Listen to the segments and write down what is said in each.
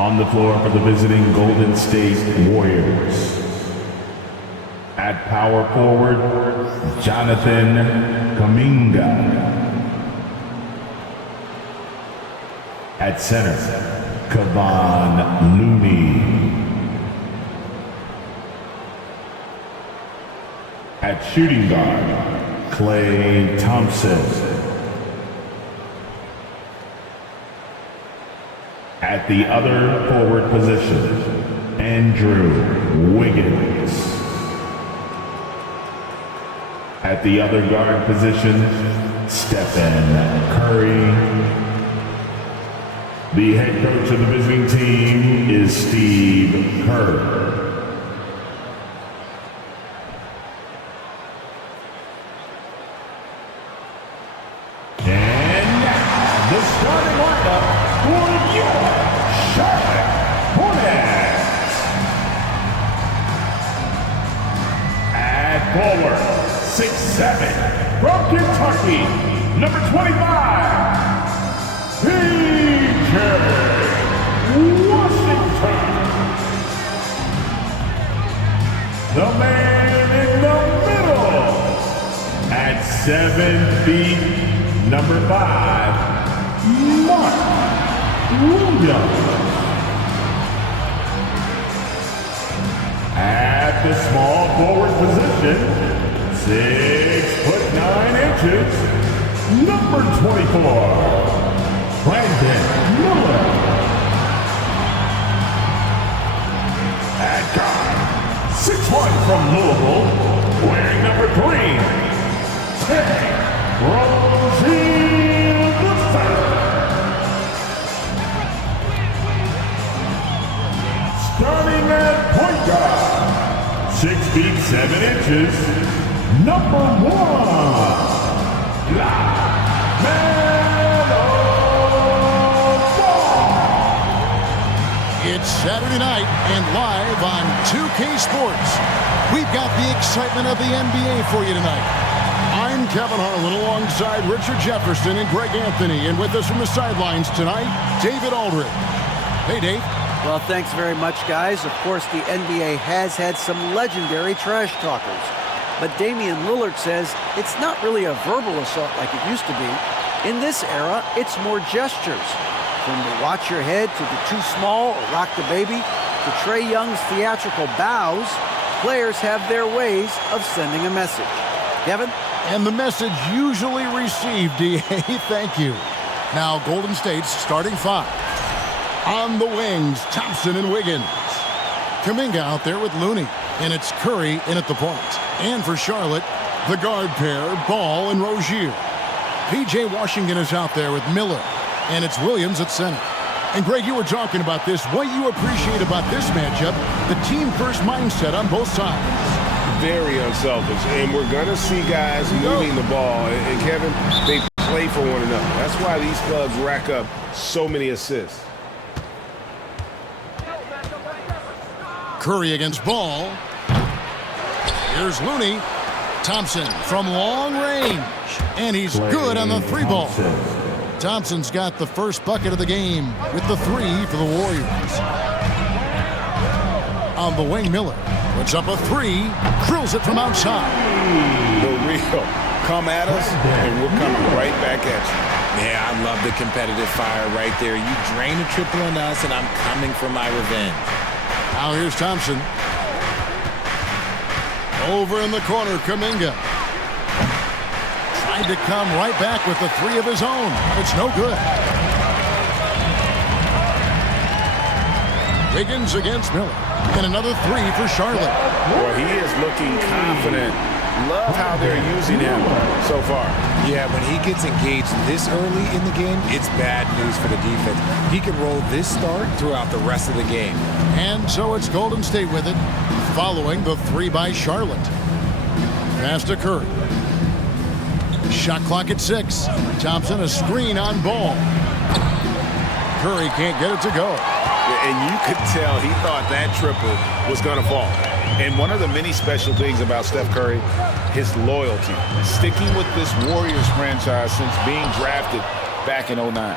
On the floor for the visiting Golden State Warriors. At power forward, Jonathan Kuminga. At center, Kevon Looney. At shooting guard, Klay Thompson. At the other forward position, Andrew Wiggins. At the other guard position, Stephen Curry. The head coach of the visiting team is Steve Kerr. And now, the starting lineup for your Charlotte Hornets. At forward, 6'7", from Kentucky, number 25, P.J. Washington. The man in the middle, at 7 feet, number 5, Mark Williams. At the small forward position, 6'9", number 24, Brandon Miller. At guard, 6'1", from Louisville, wearing number 3, Ted Rozier III. Starting at point guard, 6 feet 7 inches, number 1, LaMelo Ball. It's Saturday night and live on 2K Sports. We've got the excitement of the NBA for you tonight. I'm Kevin Harlan alongside Richard Jefferson and Greg Anthony, and with us from the sidelines tonight, David Aldridge. Hey, Dave. Well, thanks very much, guys. Of course, the NBA has had some legendary trash talkers. But Damian Lillard says it's not really a verbal assault like it used to be. In this era, it's more gestures. From the watch your head to the too small or rock the baby to Trae Young's theatrical bows, players have their ways of sending a message. Kevin? And the message usually received, D.A. Thank you. Now, Golden State's starting 5. On the wings, Thompson and Wiggins. Kuminga out there with Looney. And it's Curry in at the point. And for Charlotte, the guard pair, Ball and Rozier. P.J. Washington is out there with Miller. And it's Williams at center. And Greg, you were talking about this. What you appreciate about this matchup, the team-first mindset on both sides. Very unselfish. And we're going to see guys moving the ball. And Kevin, they play for one another. That's why these clubs rack up so many assists. Curry against Ball. Here's Looney. Thompson from long range. And he's good on the 3-ball. Thompson's got the first bucket of the game with the 3 for the Warriors. On the wing, Miller puts up a 3, drills it from outside. The real come at us, and we're coming right back at you. Yeah, I love the competitive fire right there. You drain a triple on us, and I'm coming for my revenge. Now here's Thompson. Over in the corner, Kuminga. Tried to come right back with the 3 of his own. It's no good. Wiggins against Miller. And another 3 for Charlotte. Well, he is looking confident. Love how they're using him so far. Yeah, when he gets engaged this early in the game, it's bad news for the defense. He can roll this start throughout the rest of the game. And so it's Golden State with it, following the 3 by Charlotte. Pass to Curry. Shot clock at 6. Thompson a screen on Ball. Curry can't get it to go. And you could tell he thought that triple was going to fall. And one of the many special things about Steph Curry, his loyalty. Sticking with this Warriors franchise since being drafted back in '09.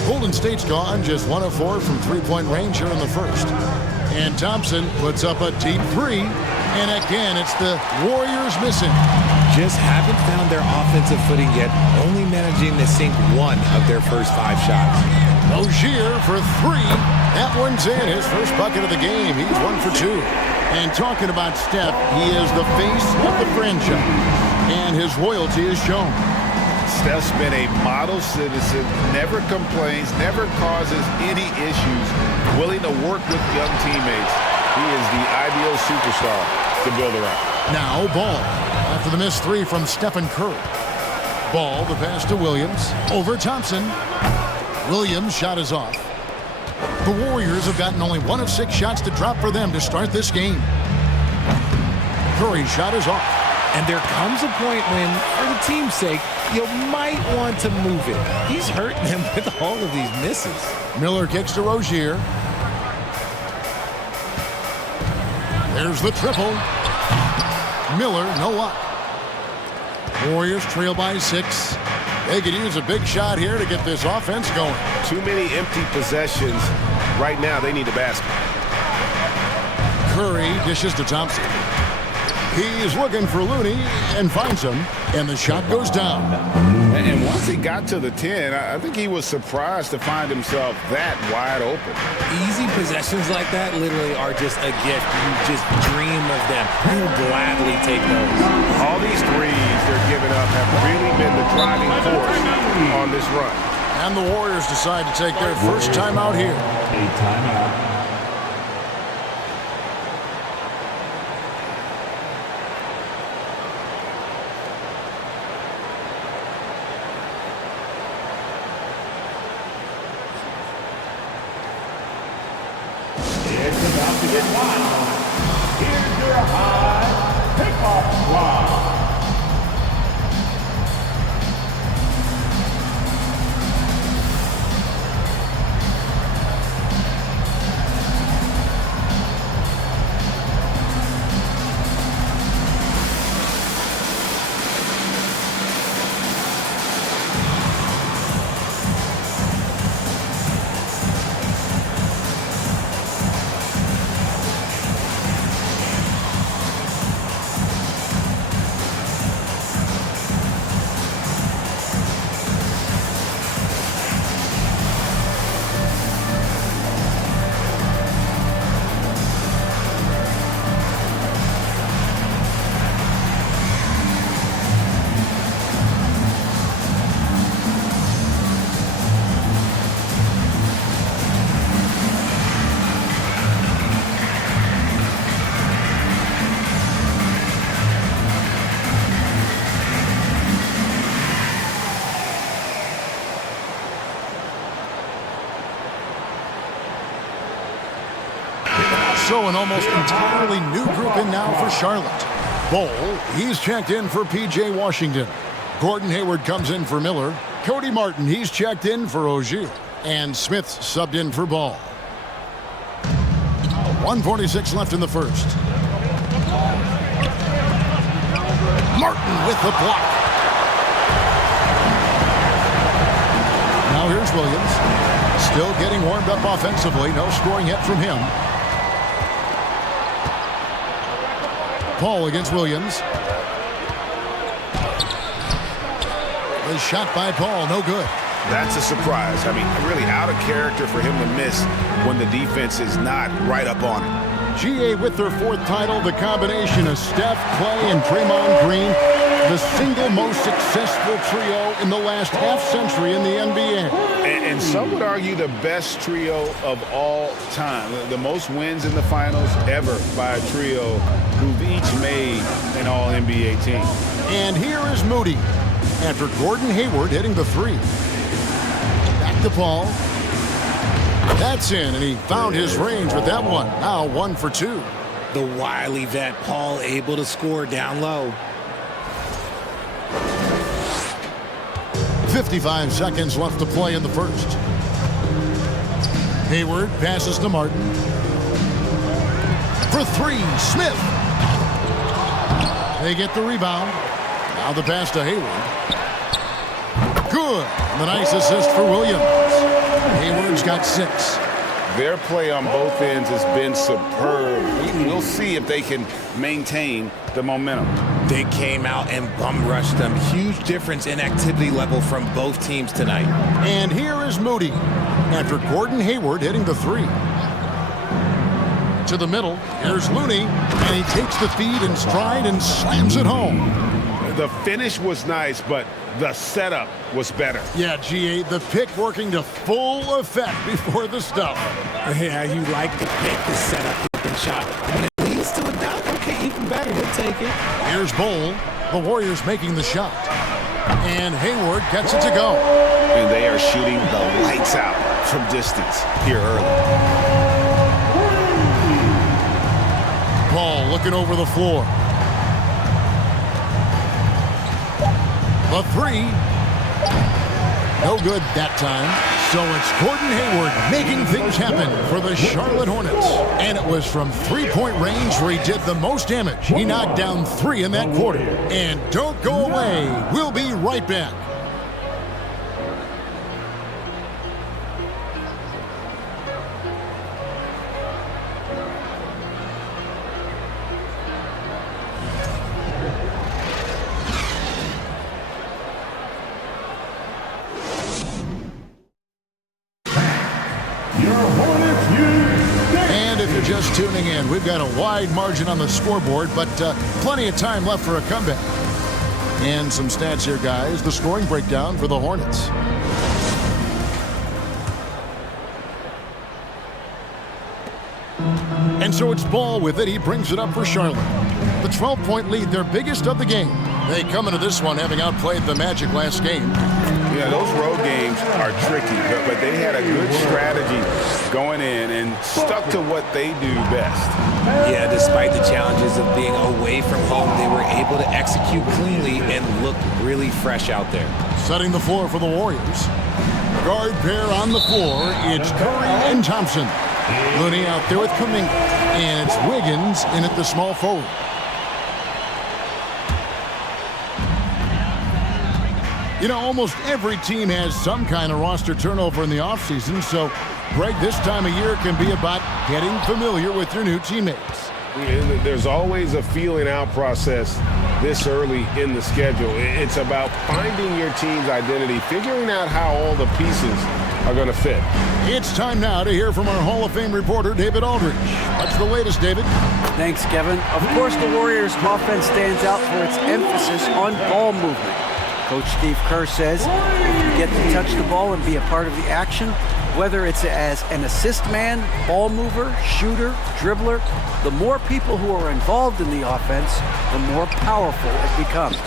Golden State's gone just 1 of 4 from three-point range here in the first. And Thompson puts up a deep three. And again, it's the Warriors missing. Just haven't found their offensive footing yet, only managing to sink 1 of their first 5 shots. Rozier for 3. That one's in. His first bucket of the game. He's 1 for 2. And talking about Steph, he is the face of the franchise. And his loyalty is shown. Steph's been a model citizen, never complains, never causes any issues, willing to work with young teammates. He is the ideal superstar to build around. Now Ball after the missed 3 from Stephen Curry. Ball, the pass to Williams. Over Thompson. Williams' shot is off. The Warriors have gotten only 1 of 6 shots to drop for them to start this game. Curry's shot is off. And there comes a point when, for the team's sake, you might want to move it. He's hurting them with all of these misses. Miller kicks to Rozier. There's the triple. Miller, no luck. Warriors trail by 6. They could use a big shot here to get this offense going. Too many empty possessions. Right now, they need a basket. Curry dishes to Thompson. He's looking for Looney and finds him, and the shot goes down. And once he got to the 10, I think he was surprised to find himself that wide open. Easy possessions like that literally are just a gift. You just dream of them. You gladly take those. All these threes they're giving up have really been the driving force on this run. And the Warriors decide to take their first time out here. A timeout. It's about to get wild. Here's your high pickoff squad. So an almost entirely new group in now for Charlotte. Ball, he's checked in for P.J. Washington. Gordon Hayward comes in for Miller. Cody Martin, he's checked in for Rozier. And Smith's subbed in for Ball. 1:46 left in the first. Martin with the block. Now here's Williams. Still getting warmed up offensively. No scoring yet from him. Paul against Williams. The shot by Paul, no good. That's a surprise. I mean, really out of character for him to miss when the defense is not right up on him. GA with their 4th title, the combination of Steph, Clay, and Draymond Green, the single most successful trio in the last half-century in the NBA. And some would argue the best trio of all time. The most wins in the finals ever by a trio who've each made an All-NBA team. And here is Moody after Gordon Hayward hitting the 3. Back to Paul. That's in, and he found his range with that one. Now 1 for 2. The wily vet Paul able to score down low. 55 seconds left to play in the first. Hayward passes to Martin. For 3, Smith. They get the rebound. Now the pass to Hayward. Good. And the nice assist for Williams. Hayward's got 6. Their play on both ends has been superb. We'll see if they can maintain the momentum. They came out and bum rushed them. Huge difference in activity level from both teams tonight. And here is Moody after Gordon Hayward hitting the 3. To the middle, here's Looney, and he takes the feed in stride and slams it home. The finish was nice, but the setup was better. Yeah, GA, the pick working to full effect before the stuff. Yeah, you like the pick, the setup, the shot. When it leads to a dunk, okay, even better, he'll take it. Here's Bowl, the Warriors making the shot. And Hayward gets it to go. And they are shooting the lights out from distance here early. Ball looking over the floor. The 3. No good that time. So it's Gordon Hayward making things happen for the Charlotte Hornets. And it was from three-point range where he did the most damage. He knocked down 3 in that quarter. And don't go away. We'll be right back. And if you're just tuning in, we've got a wide margin on the scoreboard, but plenty of time left for a comeback. And some stats here, guys. The scoring breakdown for the Hornets. And so it's Ball with it. He brings it up for Charlotte. The 12-point lead, their biggest of the game. They come into this one having outplayed the Magic last game. Yeah, those road games are tricky, but they had a good strategy going in and stuck to what they do best. Yeah, despite the challenges of being away from home, they were able to execute cleanly and look really fresh out there. Setting the floor for the Warriors. Guard pair on the floor. It's Curry and Thompson. Looney out there with Kuminga. And it's Wiggins in at the small forward. You know, almost every team has some kind of roster turnover in the offseason, so, Greg, this time of year can be about getting familiar with your new teammates. There's always a feeling out process this early in the schedule. It's about finding your team's identity, figuring out how all the pieces are going to fit. It's time now to hear from our Hall of Fame reporter, David Aldridge. What's the latest, David? Thanks, Kevin. Of course, the Warriors' offense stands out for its emphasis on ball movement. Coach Steve Kerr says if you get to touch the ball and be a part of the action, whether it's as an assist man, ball mover, shooter, dribbler, the more people who are involved in the offense, the more powerful it becomes.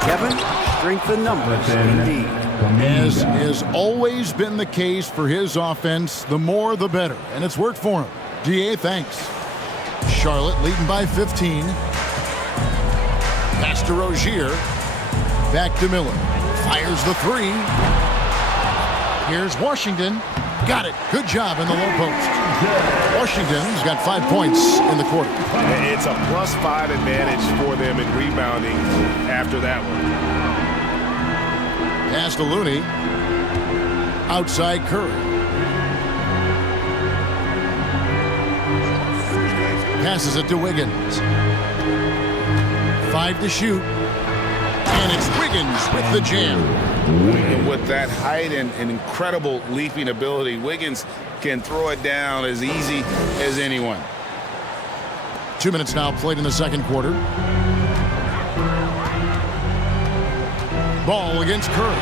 Kevin, strength in numbers, indeed. As has always been the case for his offense, the more the better, and it's worked for him. DA, thanks. Charlotte leading by 15. Pass to Rozier. Back to Miller. Fires the 3. Here's Washington. Got it. Good job in the low post. Washington's got 5 points in the quarter. It's a +5 advantage for them in rebounding after that one. Pass to Looney. Outside Curry. Passes it to Wiggins. 5 to shoot. And it's Wiggins with the jam. And with that height and incredible leaping ability, Wiggins can throw it down as easy as anyone. 2 minutes now played in the second quarter. Ball against Curry.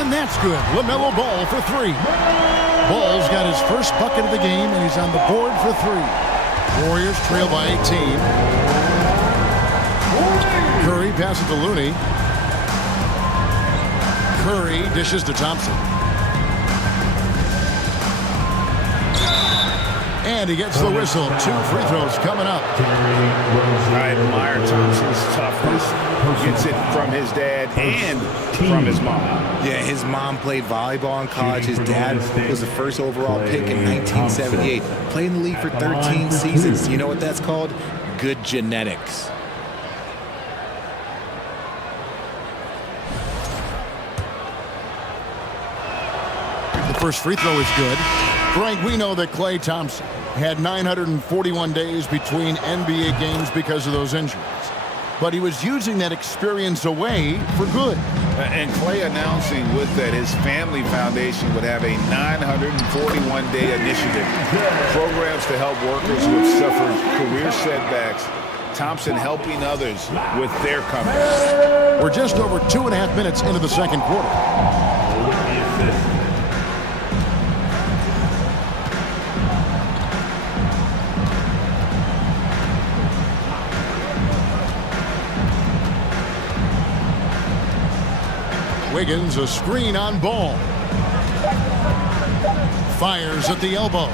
And that's good. LaMelo Ball for 3. Ball's got his first bucket of the game, and he's on the board for 3. Warriors trail by 18. Curry passes to Looney. Curry dishes to Thompson. And he gets the whistle. 2 free throws coming up. I admire Thompson's toughness. Gets it from his dad and from his mom. Yeah, his mom played volleyball in college. His dad was the first overall pick in 1978. Played in the league for 13 seasons. You know what that's called? Good genetics. first free throw is good. Frank, we know that Klay Thompson had 941 days between NBA games because of those injuries. But he was using that experience away for good. And Klay announcing with that his family foundation would have a 941-day initiative. Programs to help workers who have suffered career setbacks. Thompson helping others with their comeback. We're just over 2.5 minutes into the second quarter. Wiggins, a screen on Ball. Fires at the elbow.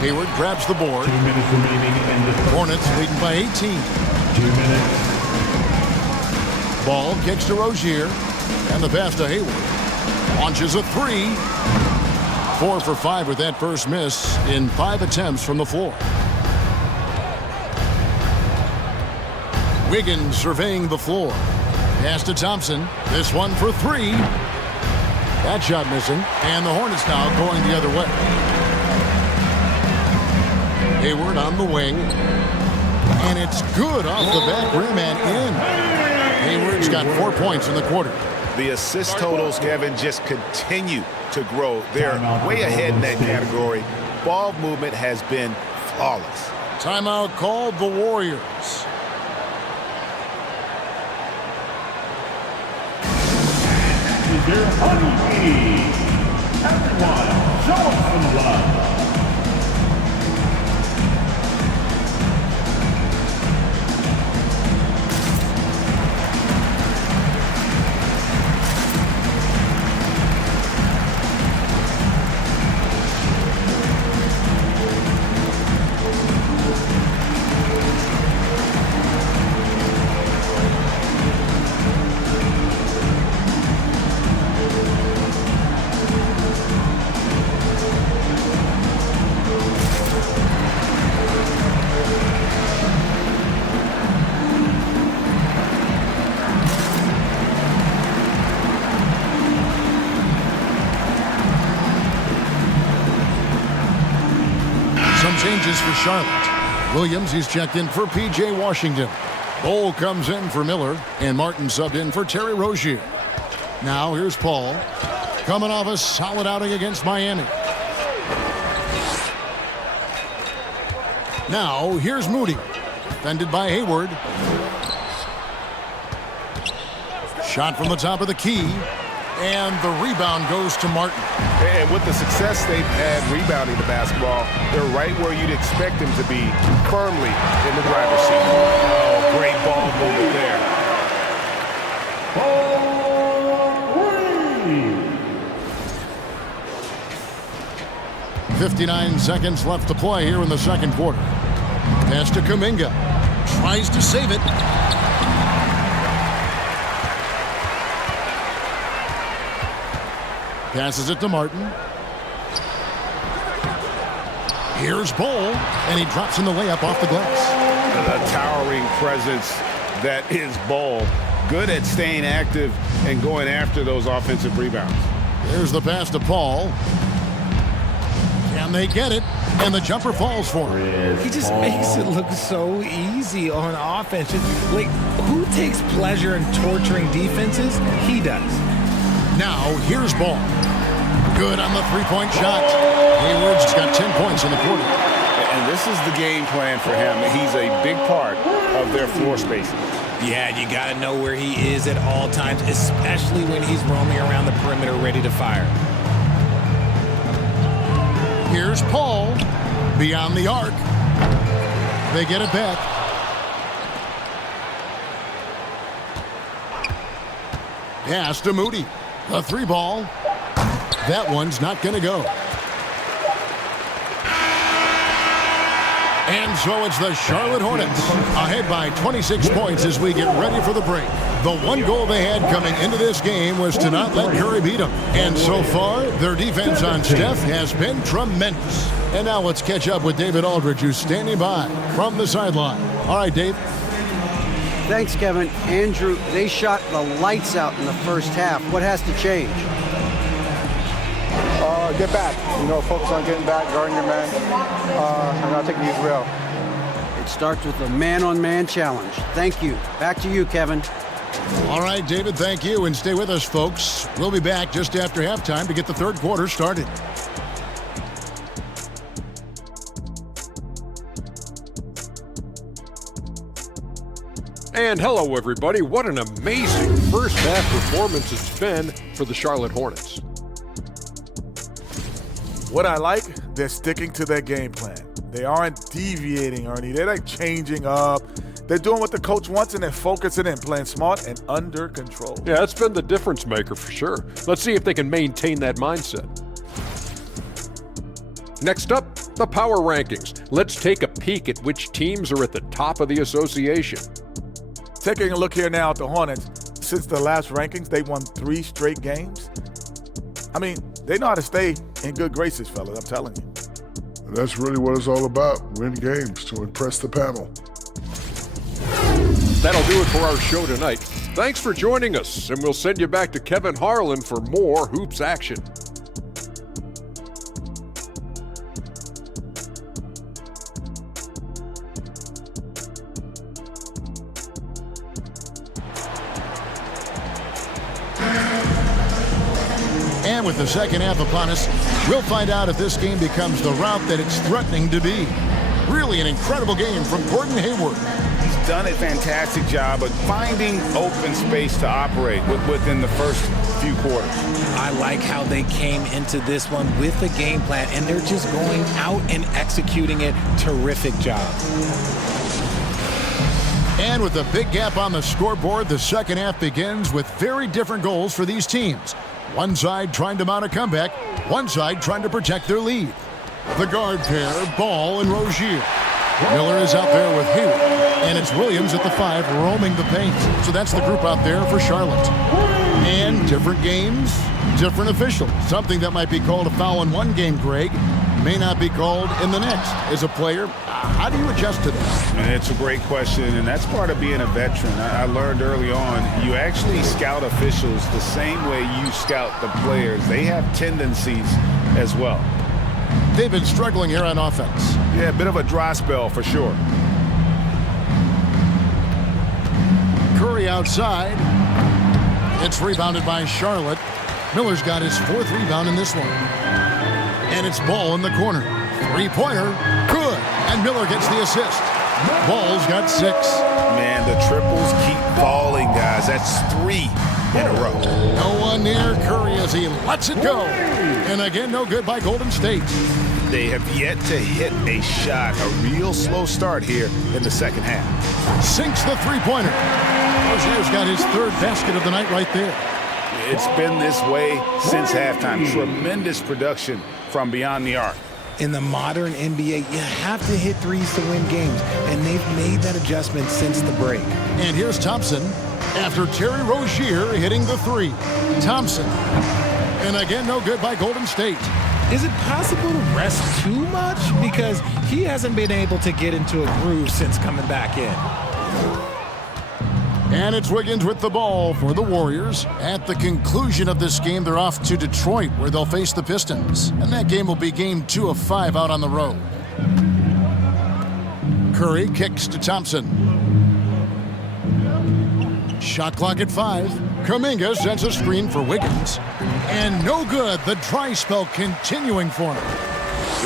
Hayward grabs the board. 2 minutes remaining in the Hornets leading by 18. 2 minutes. Ball kicks to Rozier. And the pass to Hayward. Launches a three. 4 for 5 with that first miss in 5 attempts from the floor. Wiggins surveying the floor. Pass to Thompson. This one for 3. That shot missing. And the Hornets now going the other way. Hayward on the wing. And it's good off the back rim and in. Hayward's got 4 points in the quarter. The assist totals, Kevin, just continue to grow. They're way ahead in that category. Ball movement has been flawless. Timeout called the Warriors. Their honeybee. Everyone, show us some love. Changes for Charlotte. Williams, he's checked in for P.J. Washington. Cole comes in for Miller, and Martin subbed in for Terry Rozier. Now here's Paul, coming off a solid outing against Miami. Now here's Moody, defended by Hayward. Shot from the top of the key, and the rebound goes to Martin. And with the success they've had rebounding the basketball, they're right where you'd expect them to be, firmly in the driver's seat. Oh, great ball movement there. 59 seconds left to play here in the second quarter. Pass to Kuminga. Tries to save it. Passes it to Martin. Here's Ball, and he drops in the layup off the glass. The towering presence that is Ball. Good at staying active and going after those offensive rebounds. There's the pass to Paul. Can they get it? And the jumper falls for him. He just makes it look so easy on offense. Like, who takes pleasure in torturing defenses? He does. Now, here's Ball. Good on the three-point shot. Hayward's got 10 points in the quarter. And this is the game plan for him. He's a big part of their floor spacing. Yeah, you got to know where he is at all times, especially when he's roaming around the perimeter ready to fire. Here's Paul. Beyond the arc. They get it back. Pass to Moody. The three ball. That one's not going to go. And so it's the Charlotte Hornets ahead by 26 points as we get ready for the break. The one goal they had coming into this game was to not let Curry beat them. And so far, their defense on Steph has been tremendous. And now let's catch up with David Aldridge, who's standing by from the sideline. All right, Dave. Thanks, Kevin. Andrew, they shot the lights out in the first half. What has to change? get back. Focus on getting back, guarding your man, and not taking these real. It starts with a man-on-man challenge. Thank you. Back to you, Kevin. All right, David, thank you. And stay with us, folks. We'll be back just after halftime to get the third quarter started. And hello, everybody. What an amazing first half performance it's been for the Charlotte Hornets. What I like, they're sticking to their game plan. They aren't deviating, Ernie. They're like changing up. They're doing what the coach wants, and they're focusing and playing smart and under control. Yeah, it's been the difference maker for sure. Let's see if they can maintain that mindset. Next up, the power rankings. Let's take a peek at which teams are at the top of the association. Taking a look here now at the Hornets, since the last rankings, they won 3 straight games. I mean, they know how to stay in good graces, fellas, I'm telling you. And that's really what it's all about, win games to impress the panel. That'll do it for our show tonight. Thanks for joining us, and we'll send you back to Kevin Harlan for more hoops action. And with the second half upon us, we'll find out if this game becomes the route that it's threatening to be. Really an incredible game from Gordon Hayward. He's done a fantastic job of finding open space to operate within the first few quarters. I like how they came into this one with a game plan, and they're just going out and executing it. Terrific job. And with a big gap on the scoreboard, the second half begins with very different goals for these teams. One side trying to mount a comeback, one side trying to protect their lead. The guard pair, Ball and Rozier. Miller is out there with Hayward, and it's Williams at the 5 roaming the paint. So that's the group out there for Charlotte. And different games, different officials. Something that might be called a foul in one game, Greg, may not be called in the next. As a player, how do you adjust to that? And it's a great question, and that's part of being a veteran. I learned early on, you actually scout officials the same way you scout the players. They have tendencies as well. They've been struggling here on offense. Yeah, a bit of a dry spell for sure. Curry outside. It's rebounded by Charlotte. Miller's got his 4th rebound in this one. And it's Ball in the corner. 3-pointer, good. And Miller gets the assist. Ball's got 6. Man, the triples keep falling, guys. That's 3 in a row. No one near Curry as he lets it go. And again, no good by Golden State. They have yet to hit a shot. A real slow start here in the second half. Sinks the 3-pointer. Rozier's got his 3rd basket of the night right there. It's been this way since halftime. Tremendous production from beyond the arc. In the modern NBA, you have to hit threes to win games, and they've made that adjustment since the break. And here's Thompson after Terry Rozier hitting the 3. Thompson. And again, no good by Golden State. Is it possible to rest too much? Because he hasn't been able to get into a groove since coming back in. And it's Wiggins with the ball for the Warriors. At the conclusion of this game, they're off to Detroit, where they'll face the Pistons. And that game will be game 2 of 5 out on the road. Curry kicks to Thompson. Shot clock at 5. Kuminga sends a screen for Wiggins. And no good. The dry spell continuing for him.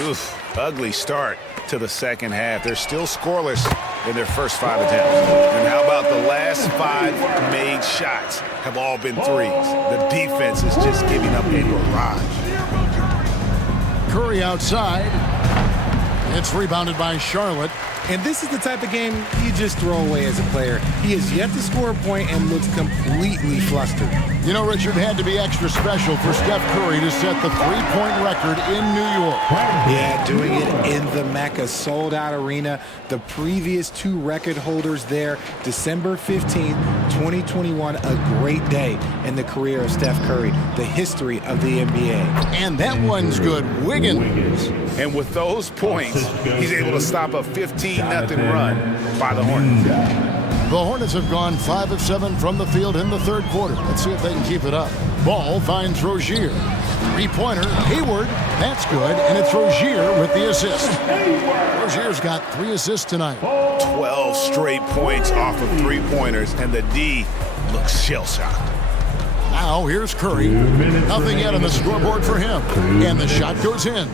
Oof, ugly start to the second half. They're still scoreless in their first 5 attempts. And how about the last 5 made shots have all been threes? The defense is just giving up a barrage. Curry outside. It's rebounded by Charlotte. And this is the type of game you just throw away as a player. He has yet to score a point and looks completely flustered. You know, Richard, had to be extra special for Steph Curry to set the 3-point record in New York. Yeah, doing it in the Mecca sold-out arena. The previous 2 record holders there, December 15th, 2021, a great day in the career of Steph Curry, the history of the NBA. And that one's good. Wiggins. And with those points, he's able to stop a 15-0 run by the Hornets. The Hornets have gone 5 of 7 from the field in the 3rd quarter. Let's see if they can keep it up. Ball finds Rozier. Three-pointer, Hayward, that's good, and it's Rozier with the assist. Rozier's got 3 assists tonight. 12 straight points off of three-pointers, and the D looks shell-shocked. Now here's Curry. Nothing yet on the scoreboard for him, and the shot goes in.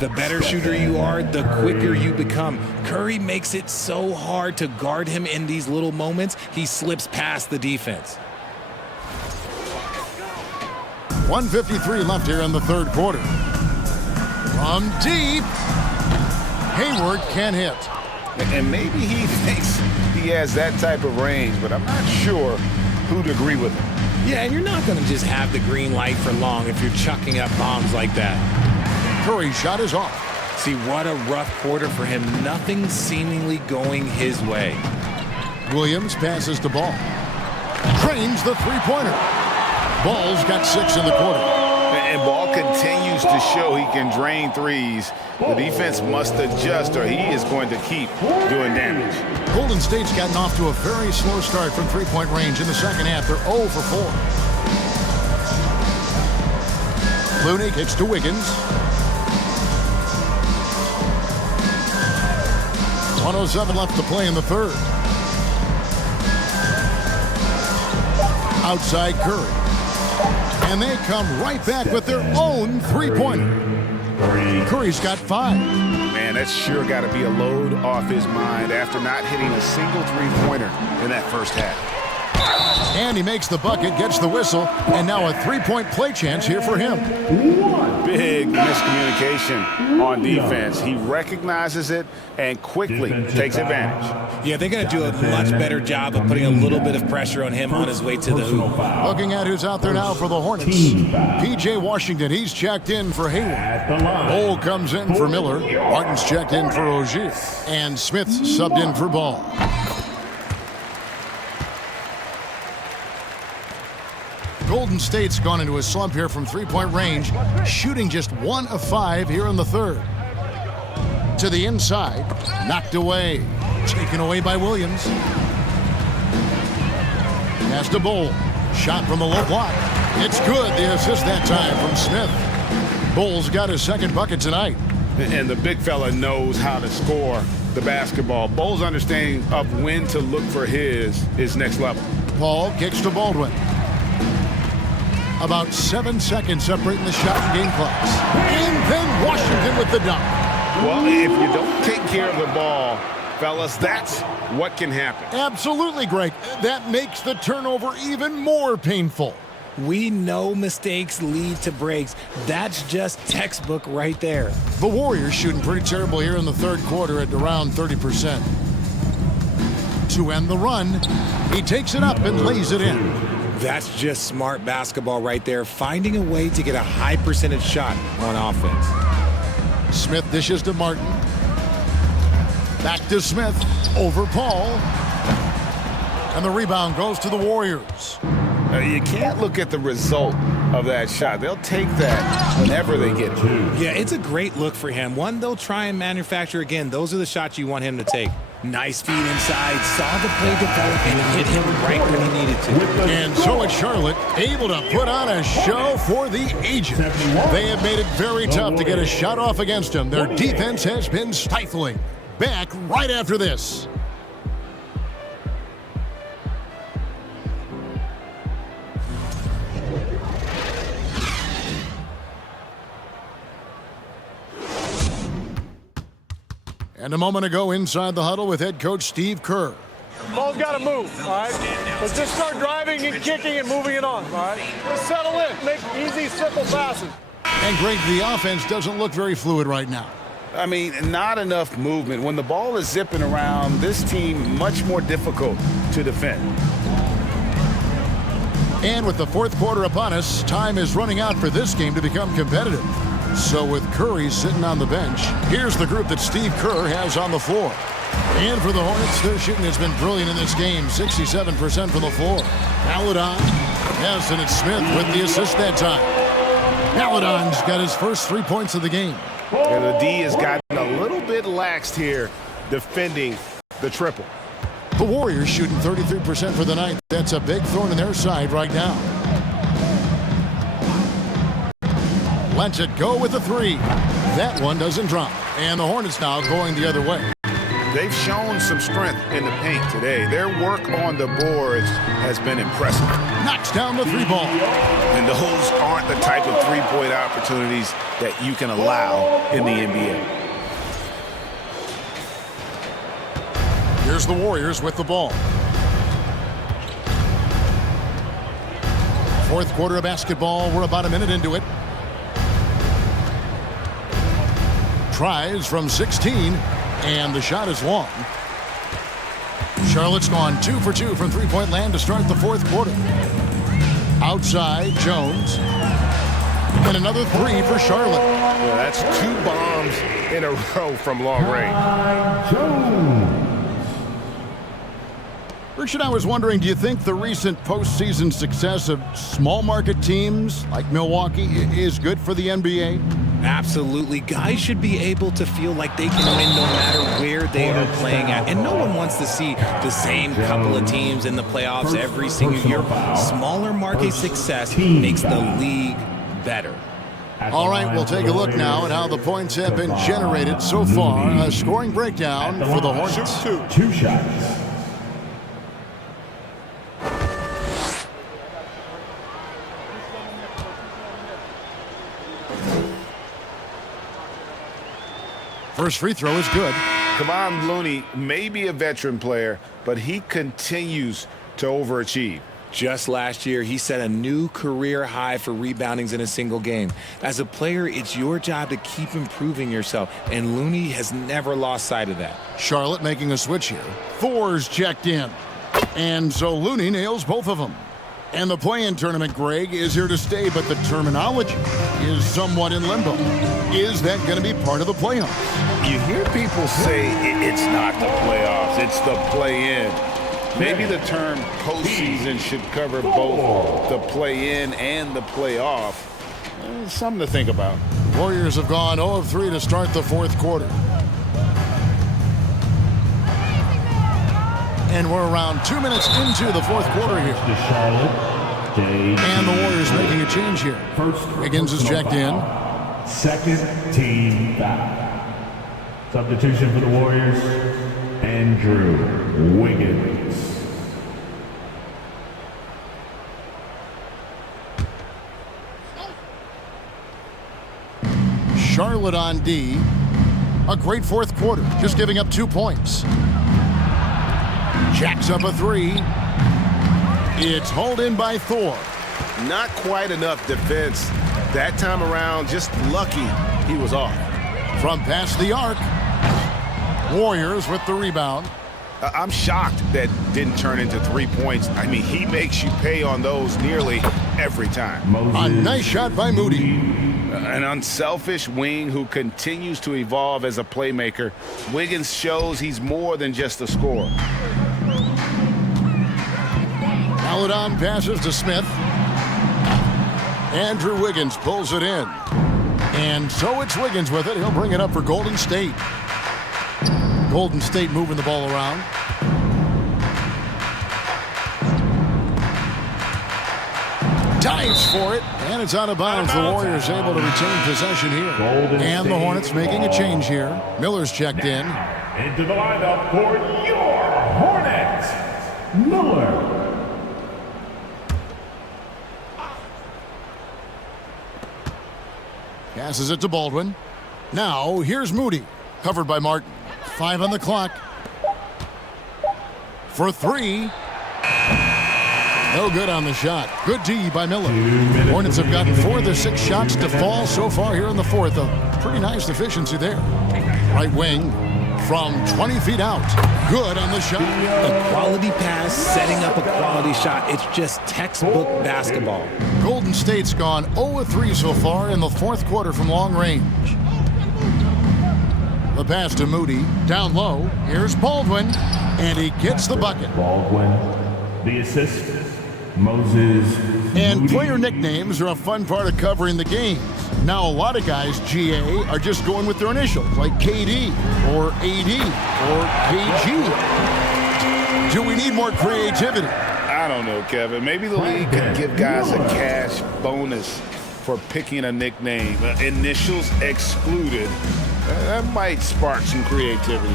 The better shooter you are, the quicker you become. Curry makes it so hard to guard him in these little moments. He slips past the defense. 1:53 left here in the third quarter. From deep, Hayward can't hit. And maybe he thinks he has that type of range, but I'm not sure who'd agree with him. Yeah, and you're not going to just have the green light for long if you're chucking up bombs like that. Curry's shot is off. See, what a rough quarter for him. Nothing seemingly going his way. Williams passes the ball. Drains the three-pointer. Ball's got 6 in the quarter. And Ball continues to show he can drain threes. The defense must adjust or he is going to keep doing damage. Golden State's gotten off to a very slow start from three-point range in the second half. They're 0 for 4. Looney kicks to Wiggins. 1:07 left to play in the third. Outside Curry. And they come right back with their own three-pointer. Curry's got 5. Man, that's sure got to be a load off his mind after not hitting a single three-pointer in that first half. And he makes the bucket, gets the whistle, and now a three-point play chance here for him. Big miscommunication on defense. He recognizes it and quickly takes advantage. Yeah, they're going to do a much better job of putting a little bit of pressure on him on his way to the hoop. Looking at who's out there now for the Hornets. P.J. Washington, he's checked in for Hayward. Bol comes in for Miller. Martin's checked in for Rozier. And Smith's subbed in for Ball. Golden State's gone into a slump here from three-point range, shooting just 1 of 5 here in the third. To the inside, knocked away. Taken away by Williams. Pass to Bol. Shot from the low block. It's good. The assist that time from Smith. Bol's got his second bucket tonight. And the big fella knows how to score the basketball. Bol's understanding of when to look for his is next level. Paul kicks to Baldwin. About 7 seconds separating the shot and game clocks. And then Washington with the dunk. Well, if you don't take care of the ball, fellas, that's what can happen. Absolutely, Greg. That makes the turnover even more painful. We know mistakes lead to breaks. That's just textbook right there. The Warriors shooting pretty terrible here in the third quarter at around 30%. To end the run, he takes it up and lays it in. That's just smart basketball right there, finding a way to get a high percentage shot on offense. Smith dishes to Martin. Back to Smith, over Paul. And the rebound goes to the Warriors. You can't look at the result of that shot. They'll take that whenever they get it. Yeah, it's a great look for him. One they'll try and manufacture again. Those are the shots you want him to take. Nice feed inside, saw the play develop, and hit him right when he needed to. And so it's Charlotte, able to put on a show for the ages. They have made it very tough to get a shot off against them. Their defense has been stifling. Back right after this. And a moment ago inside the huddle with head coach Steve Kerr. Ball's got to move, all right? Let's just start driving and kicking and moving it on, all right? Just settle in. Make easy, simple passes. And Greg, the offense doesn't look very fluid right now. I mean, not enough movement. When the ball is zipping around, this team much more difficult to defend. And with the fourth quarter upon us, time is running out for this game to become competitive. So with Curry sitting on the bench, here's the group that Steve Kerr has on the floor. And for the Hornets, their shooting has been brilliant in this game, 67% from the floor. Paladon, yes, and it's Smith with the assist that time. Paladon's got his first 3 points of the game. And the D has gotten a little bit laxed here defending the triple. The Warriors shooting 33% for the night. That's a big thorn in their side right now. Lets it go with the three. That one doesn't drop. And the Hornets now going the other way. They've shown some strength in the paint today. Their work on the boards has been impressive. Knocks down the three ball. And those aren't the type of three-point opportunities that you can allow in the NBA. Here's the Warriors with the ball. Fourth quarter of basketball. We're about a minute into it. Tries from 16, and the shot is long. Charlotte's gone 2 for 2 from three-point land to start the fourth quarter. Outside, Jones. And another three for Charlotte. Well, that's 2 bombs in a row from long range. Richard, I was wondering, do you think the recent postseason success of small market teams like Milwaukee is good for the NBA? Absolutely. Guys should be able to feel like they can win no matter where they are playing at. And no one wants to see the same couple of teams in the playoffs every single year. Smaller market success makes the league better. All right, we'll take a look now at how the points have been generated so far. A scoring breakdown for the Hornets. Two shots. First free throw is good. Kevon Looney may be a veteran player, but he continues to overachieve. Just last year, he set a new career high for reboundings in a single game. As a player, it's your job to keep improving yourself, and Looney has never lost sight of that. Charlotte making a switch here. Thor's checked in. And so Looney nails both of them. And the play-in tournament, Greg, is here to stay, but the terminology is somewhat in limbo. Is that going to be part of the playoffs? You hear people say it's not the playoffs, it's the play-in. Maybe the term postseason should cover both the play-in and the playoff. Something to think about. Warriors have gone 0 of 3 to start the fourth quarter. And we're around 2 minutes into the fourth quarter here. And the Warriors making a change here. Higgins is checked in. Second team foul. Substitution for the Warriors, Andrew Wiggins. Charlotte on D. A great fourth quarter, just giving up 2 points. Jacks up a three. It's hauled in by Thor. Not quite enough defense that time around. Just lucky he was off. From past the arc. Warriors with the rebound. I'm shocked that didn't turn into 3 points. I mean, he makes you pay on those nearly every time. A nice shot by Moody. An unselfish wing who continues to evolve as a playmaker. Wiggins shows he's more than just a scorer. Paladon passes to Smith. Andrew Wiggins pulls it in. And so it's Wiggins with it. He'll bring it up for Golden State. Golden State moving the ball around. Dives for it, and it's out of bounds. The Warriors able to retain possession here. And the Hornets making a change here. Miller's checked in. Into the lineup for your Hornets, Miller. Passes it to Baldwin. Now, here's Moody. Covered by Martin. 5 on the clock. For 3. No good on the shot. Good D by Miller. Hornets have gotten 4 of their 6 shots to fall so far here in the fourth. A pretty nice efficiency there. Right wing from 20 feet out. Good on the shot. A quality pass, setting up a quality shot. It's just textbook basketball. Golden State's gone 0 of 3 so far in the fourth quarter from long range. The pass to Moody. Down low. Here's Baldwin. And he gets the bucket. Baldwin, the assist. Moses. And Moody. player nicknames are a fun part of covering the games. Now, a lot of guys, GA, are just going with their initials, like KD or AD or KG. Do we need more creativity? I don't know, Kevin. Maybe the league could give guys a cash bonus for picking a nickname. Initials excluded. That might spark some creativity.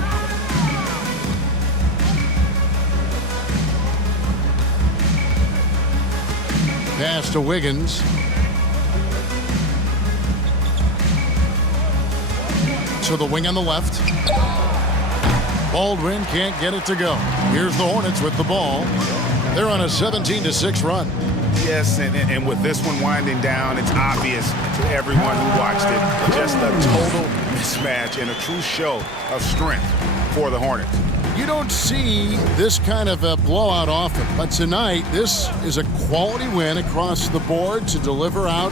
Pass to Wiggins. To the wing on the left. Baldwin can't get it to go. Here's the Hornets with the ball. They're on a 17-6 run. Yes, and with this one winding down, it's obvious to everyone who watched it. Just a total mismatch and a true show of strength for the Hornets. You don't see this kind of a blowout often, but tonight this is a quality win across the board to deliver out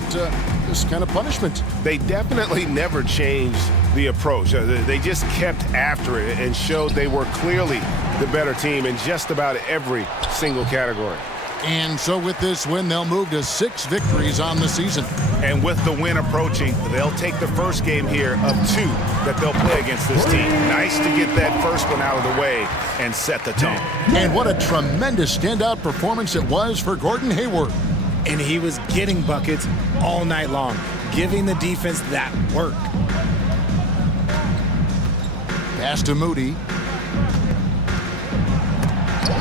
this kind of punishment. They definitely never changed the approach. They just kept after it and showed they were clearly the better team in just about every single category. And so with this win, they'll move to 6 victories on the season. And with the win approaching, they'll take the first game here of 2 that they'll play against this team. Nice to get that first one out of the way and set the tone. And what a tremendous standout performance it was for Gordon Hayward. And he was getting buckets all night long, giving the defense that work. Pass to Moody.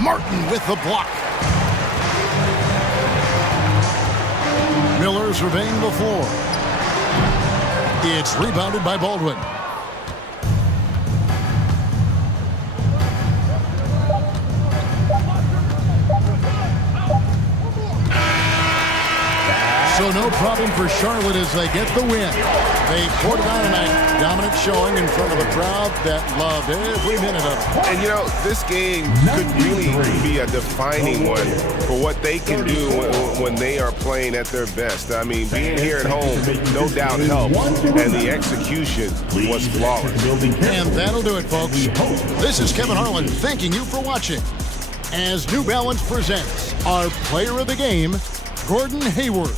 Martin with the block. Miller surveying the floor. It's rebounded by Baldwin. So no problem for Charlotte as they get the win. They poured it on tonight. Dominant showing in front of a crowd that loved every minute of it. And, you know, this game could really be a defining one for what they can do when they are playing at their best. I mean, being here at home, no doubt helped, and the execution was flawless. And that'll do it, folks. This is Kevin Harlan thanking you for watching as New Balance presents our player of the game, Gordon Hayward.